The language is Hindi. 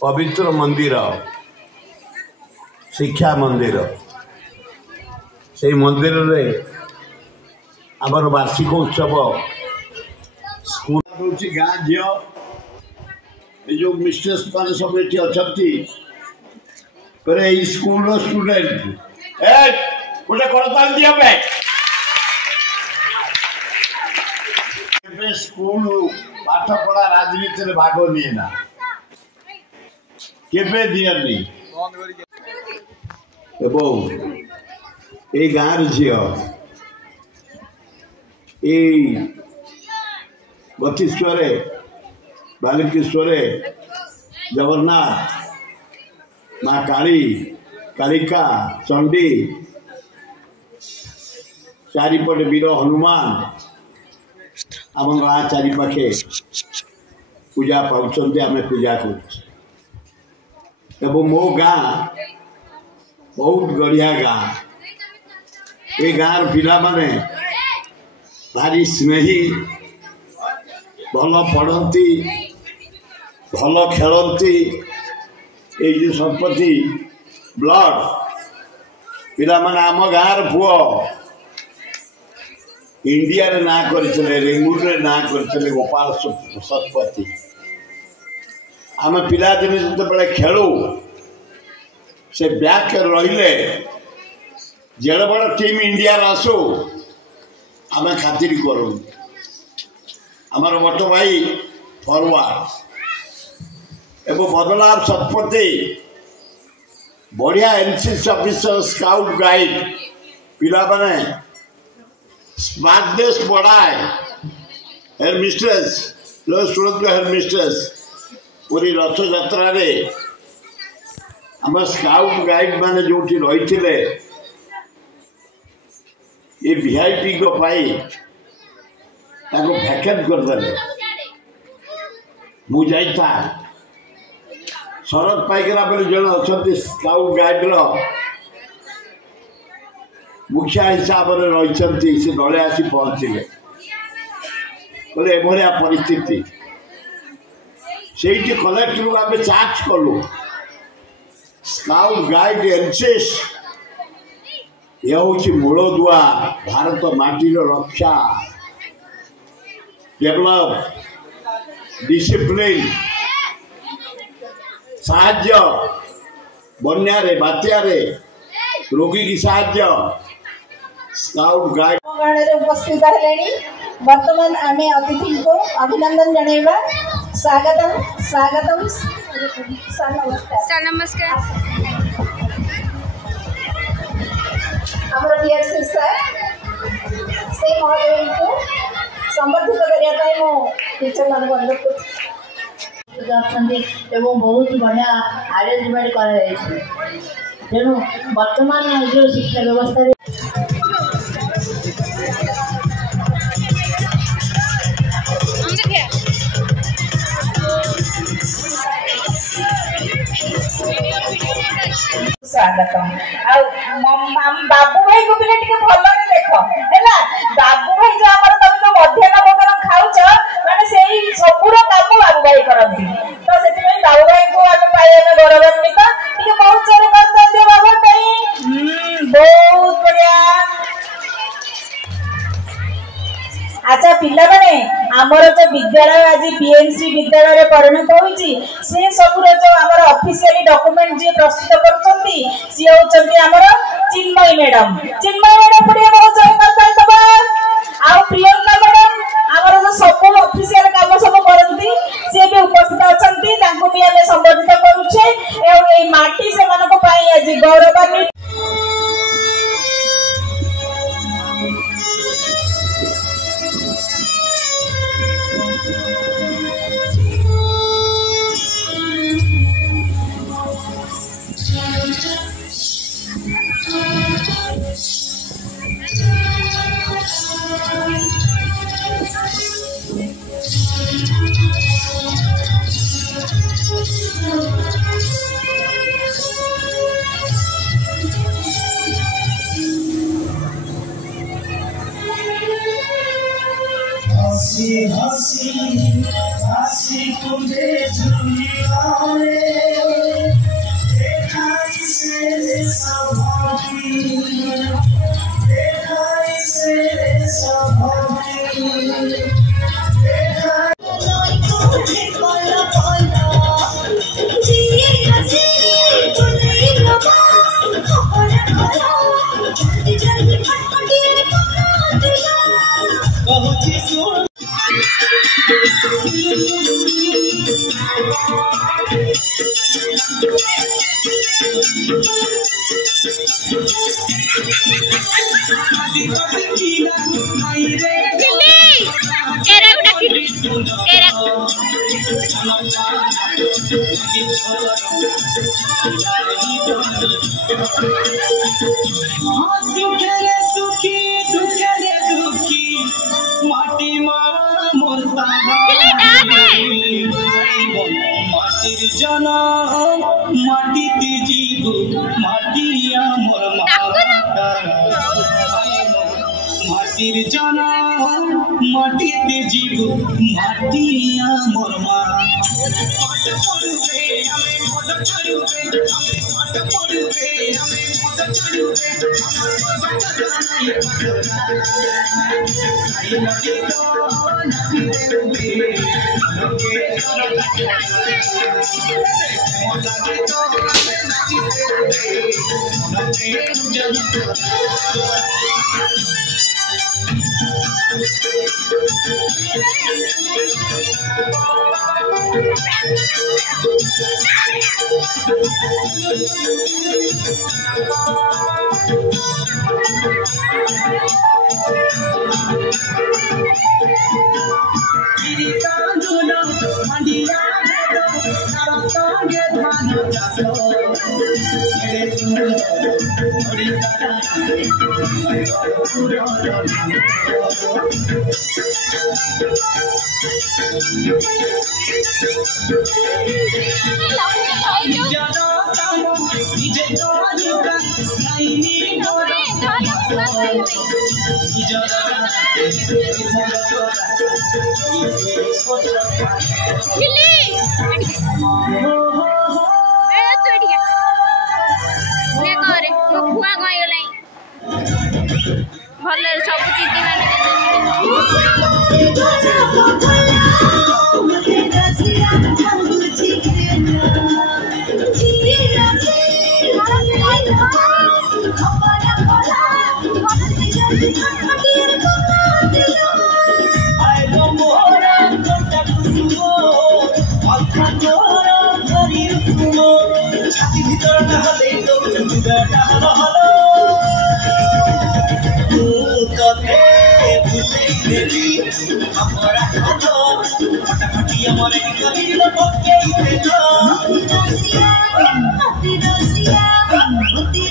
पवित्र मंदिर शिक्षा मंदिर से मंदिर रे आमर वार्षिक उत्सव स्कूल गाँ झी जो मिस्ट्रेस मान सब ये अच्छा स्कूल स्टूडेंट गोटे करताल दिया स्कूल पाठ पढ़ा राजनीति में भाग निए ना केबे दियनी एवं ए गाँव झील बतीश्वर बालिकेश्वर जगन्नाथ माँ काली कालिका चंडी चारिपटे वीर हनुमान आम गाँ चारिपाखे पूजा पाँच आम पूजा कर मो गाँ बहुत गढ़िया गाँ ये गाँव पिला माने भारी स्नेही भल पढ़ती भल खेलती ये जो संपत्ति ब्लड पिला माने आम गाँव पुओ इंडिया रे ना करथिले रेंगुर रे ना करथिले गोपाल शतपथी आम पिला दिन जो खेलु से बैक रहिले जेड़ बड़ टीम इंडिया आसू आम खातिर करूँ आमर बट भाई फरवार्ड एवं बदलाव शतपथी बढ़िया एनसीसी ऑफिसर स्काउट गाइड पिला माने स्मार्टनेस बढ़ाए हेड मिस्ट्रेस हेड मिस्ट्रेस पूरी रथ यात्रा रे आम स्काउट गाइड माने जो रही ये वीआईपी को पाई भैकेंट करदे मुझे शरद पाइकरा बोले जन अच्छा स्काउट गाइड मुखिया हिसाब से रही से दले आसी पहुँचले बोले एभलिया परिस्थिति से कलेक्टर को आम चार्ज कलु स्काउट गाइड एनसीसी ये हूँ मूलदुआ भारत माटीर रक्षा डेवलप डिसिप्लिन साहाय्य बन्या रे बात्या रे रोगी की साहाय्य स्काउट गाइड उपस्थित है वर्तमान आम अतिथि को अभिनंदन जनइबा स्वागतम स्वागतम सर नमस्कार हमर डियर सर से महोदय को संबर्धित करने मो टीचर मान अनुरोध एवं बहुत बढ़िया आरेंजमेंट कर तेणु वर्तमान जो शिक्षा व्यवस्था स्वागतम बाबू भाई को भी भल देख है बाबू भाई जो आम तुम जो मध्याह्न भोजन खाऊच माने से सबूर काम बाबू भाई करती तो से बाबू भाई को आम पाइबा गौरवान्वित टे बहुत चोर करते बाबू भाई बहुत बढ़िया। अच्छा पिला माने आमर जो विद्यालय आज बीएमसी विद्यालय परिणत होइछि से सबुर जो आमर ऑफिशियली डॉक्यूमेंट जे प्रस्तुत करछंती सी होचंती आमर चिन्मयी मैडम पड़िया बहुत जोर करताल दबा आ प्रियंका मैडम आमर जो सब ऑफिशियल काम सब करंती से भी उपस्थित अछंती तांको भी हमें संबोधित करूछे एवं ए माटी से मानको पाई आज गौरवान्वित हसी हसी हसी तुझे झुलाए देखा इसे सभागी देखा इसे सभागी देखा माटी जीव माटिया मोर माटिर जना माटी जीव माटिया मोर Mati